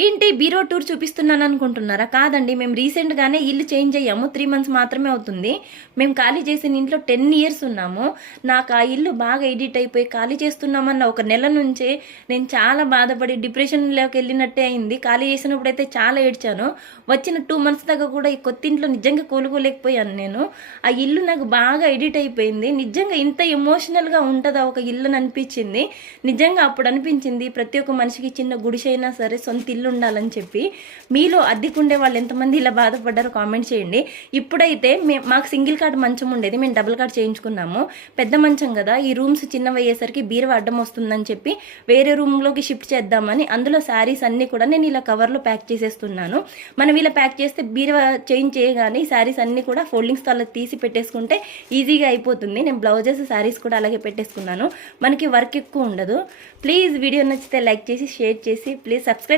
ఏంటి బీరో టూర్ చూపిస్తున్నాను అనుకుంటున్నారా? కాదండి, మేము రీసెంట్గానే ఇల్లు చేంజ్ అయ్యాము. 3 మంత్స్ మాత్రమే అవుతుంది. మేము ఖాళీ చేసిన ఇంట్లో 10 ఇయర్స్ ఉన్నాము. నాకు ఆ ఇల్లు బాగా ఎడిట్ అయిపోయి ఖాళీ చేస్తున్నామన్న ఒక నెల నుంచే నేను చాలా బాధపడి డిప్రెషన్లోకి వెళ్ళినట్టే అయింది. ఖాళీ చేసినప్పుడు అయితే చాలా ఏడ్చాను. వచ్చిన 2 మంత్స్ దాకా కూడా ఈ కొత్త ఇంట్లో నిజంగా కోలుకోలేకపోయాను నేను. ఆ ఇల్లు నాకు బాగా ఎడిట్ అయిపోయింది. నిజంగా ఇంత ఎమోషనల్గా ఉంటుందా ఒక ఇల్లు అని అనిపించింది. నిజంగా అప్పుడు అనిపించింది ప్రతి ఒక్క మనిషికి చిన్న గుడిసైనా సరే సొంత ఇల్లు ఉండాలని చెప్పి. మీలో అద్దెకుండే వాళ్ళు ఎంతమంది ఇలా బాధపడ్డారో కామెంట్ చేయండి. ఇప్పుడైతే మాకు సింగిల్ కార్డ్ మంచం ఉండేది, మేము డబుల్ కార్డ్ చేయించుకున్నాము. పెద్ద మంచం కదా, ఈ రూమ్స్ చిన్నవి అయ్యేసరికి బీరువా అడ్డం వస్తుందని చెప్పి వేరే రూమ్లోకి షిఫ్ట్ చేద్దామని అందులో శారీస్ అన్నీ కూడా నేను ఇలా కవర్లో ప్యాక్ చేసేస్తున్నాను. మనం ఇలా ప్యాక్ చేస్తే బీరువా చేంజ్ చేయగానే ఈ శారీస్ అన్నీ కూడా ఫోల్డింగ్స్ అలా తీసి పెట్టేసుకుంటే ఈజీగా అయిపోతుంది. నేను బ్లౌజెస్ శారీస్ కూడా అలాగే పెట్టేసుకున్నాను. మనకి వర్క్ ఎక్కువ ఉండదు. ప్లీజ్ వీడియో నచ్చితే లైక్ చేసి షేర్ చేసి ప్లీజ్ సబ్స్క్రైబ్